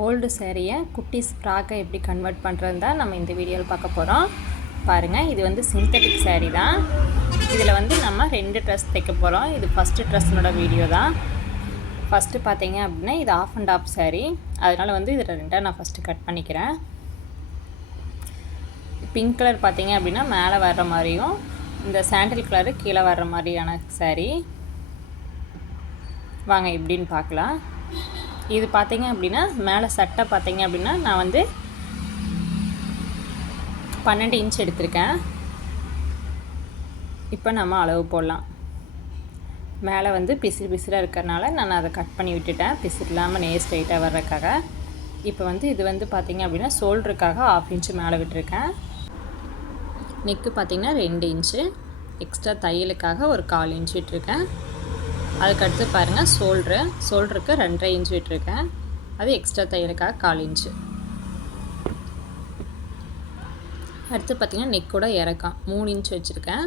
Old சேரீயை குட்டீஸ் ஃப்ராக்கை எப்படி convert பண்ணுறதுன்னு தான் நம்ம இந்த வீடியோவில் பார்க்க போகிறோம். பாருங்கள், இது வந்து சிந்தட்டிக் சேரீ தான். இதில் வந்து நம்ம 2 ட்ரெஸ் தைக்க போகிறோம். இது ஃபஸ்ட்டு ட்ரெஸ்னோட வீடியோ தான். ஃபஸ்ட்டு பார்த்தீங்க அப்படின்னா இது ஆஃப் அண்ட் ஆஃப் சேரீ, அதனால் வந்து இதில் 2 நான் ஃபஸ்ட்டு கட் பண்ணிக்கிறேன். பிங்க் கலர் பார்த்தீங்க அப்படின்னா மேலே வர்ற மாதிரியும், இந்த சாண்டில் கலரு கீழே வர்ற மாதிரியான சேரீ. வாங்க எப்படின்னு பார்க்கலாம். இது பார்த்தீங்க அப்படின்னா மேலே சட்டை பார்த்தீங்க அப்படின்னா நான் வந்து 12 இன்ச் எடுத்திருக்கேன். இப்போ நம்ம அளவு போடலாம். மேலே வந்து பிசிறாக இருக்கிறனால நான் அதை கட் பண்ணி விட்டுட்டேன், பிசிறு இல்லாமல் நேர் ஸ்ட்ரைட்டாக வர்றதுக்காக. இப்போ வந்து இது வந்து பார்த்திங்க அப்படின்னா ஷோல்டருக்காக 1/2 இன்ச்சு மேலே விட்டுருக்கேன். நெக்கு பார்த்திங்கன்னா 2 இன்ச்சு, எக்ஸ்ட்ரா தையலுக்காக ஒரு 1/4 இன்ச் விட்டுருக்கேன். அதுக்கடுத்து பாருங்கள் ஷோல்டருக்கு 2.5 இன்ச் விட்டுருக்கேன், அது எக்ஸ்ட்ரா தையலுக்காக 1/4 இன்ச்சு. அடுத்து பார்த்திங்கன்னா நெக்கோட இறக்கம் 3 இன்ச் வச்சுருக்கேன்.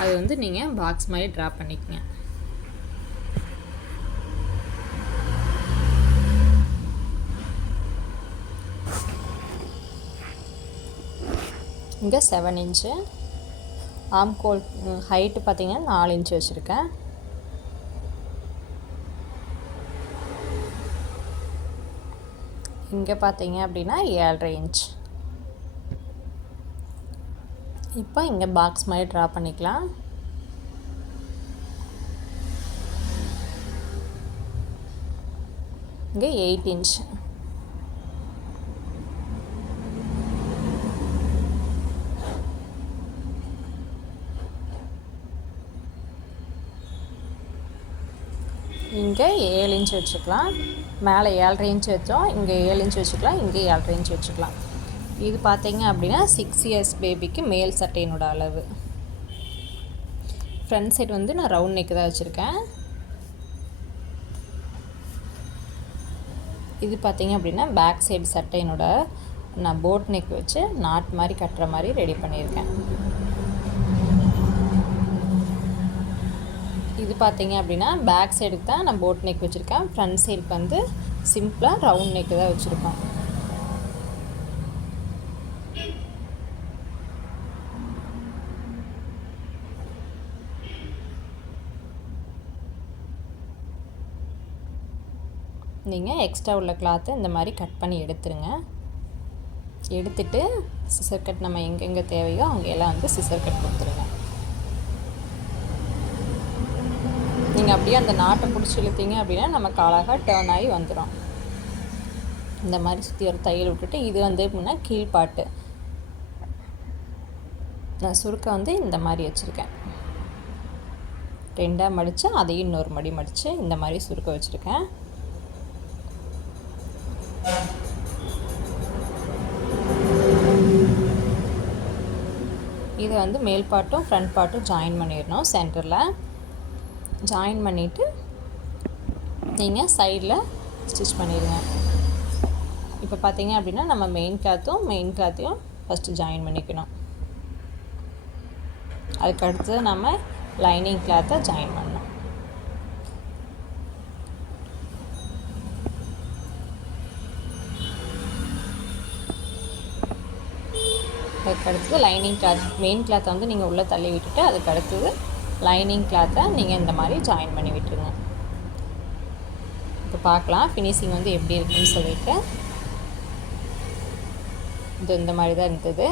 அது வந்து நீங்கள் பாக்ஸ் மாதிரி ட்ரா பண்ணிக்கங்க. இங்கே 7 இன்ச்சு. ஆம்கோல் ஹைட்டு பார்த்திங்கன்னா 4 இன்ச் வச்சுருக்கேன். இங்கே பார்த்தீங்க அப்படின்னா 7.5 இன்ச். இப்போ இங்கே பாக்ஸ் மாதிரி ட்ரா பண்ணிக்கலாம். இங்கே 8 இன்ச். இங்கே 7 இன்ச் வச்சுக்கலாம். மேலே 7.5 இன்ச் வச்சோம், இங்கே 7 இன்ச் வச்சுக்கலாம், இங்கே 7.5 இன்ச் வச்சுக்கலாம். இது பார்த்தீங்க அப்படின்னா 6 இயர்ஸ் பேபிக்கு மேல் சட்டையினோட அளவு. ஃப்ரண்ட் சைடு வந்து நான் ரவுண்ட் நெக்கு தான் வச்சுருக்கேன். இது பார்த்தீங்க அப்படின்னா பேக் சைடு சட்டையினோட நான் போட் நெக் வச்சு நாட் மாதிரி கட்டுற மாதிரி ரெடி பண்ணியிருக்கேன். இது பார்த்தீங்க அப்படின்னா பேக் சைடுக்கு தான் நான் போட் நெக் வச்சுருக்கேன். ஃப்ரண்ட் சைடுக்கு வந்து சிம்பிளாக ரவுண்ட் நெக்கு தான் வச்சுருக்கோம். நீங்கள் எக்ஸ்ட்ரா உள்ள கிளாத்தை இந்த மாதிரி கட் பண்ணி எடுத்துருங்க. எடுத்துட்டு சிசர் கட் நம்ம எங்கெங்கே தேவையோ அங்கெல்லாம் வந்து சிசர் கட் கொடுத்துருங்க. நீங்கள் அப்படியே அந்த நாட்டை பிடிச்சி இழுத்தீங்க அப்படின்னா நமக்கு அழகாக டேர்ன் ஆகி வந்துடும். இந்த மாதிரி சுற்றி ஒரு தையல் விட்டுட்டு, இது வந்து எப்படின்னா கீழ்பாட்டு நான் சுருக்க வந்து இந்த மாதிரி வச்சுருக்கேன். 2ஆக மடித்து அதையும் இன்னொரு மடி மடித்து இந்த மாதிரி சுருக்க வச்சுருக்கேன். இதை வந்து மேல் பாட்டும் ஃப்ரண்ட் பாட்டும் ஜாயின் பண்ணிடணும். சென்டரில் ஜாயின் பண்ணிவிட்டு நீங்கள் சைடில் ஸ்டிச் பண்ணிடுங்க. இப்போ பார்த்தீங்க அப்படின்னா நம்ம மெயின் கிளாத்தையும் ஃபஸ்ட்டு ஜாயின் பண்ணிக்கணும். அதுக்கடுத்து நம்ம லைனிங் கிளாத்தை ஜாயின் பண்ணணும். அதுக்கடுத்தது லைனிங் கிளாத், மெயின் கிளாத்தை வந்து நீங்கள் உள்ளே தள்ளி விட்டுட்டு அதுக்கடுத்தது லைனிங் கிளாத்தை நீங்கள் இந்த மாதிரி ஜாயின் பண்ணி விட்டுருங்க. இப்போ பார்க்கலாம் ஃபினிஷிங் வந்து எப்படி இருக்குன்னு சொல்லிட்டு. இது இந்த மாதிரி தான் இருந்தது.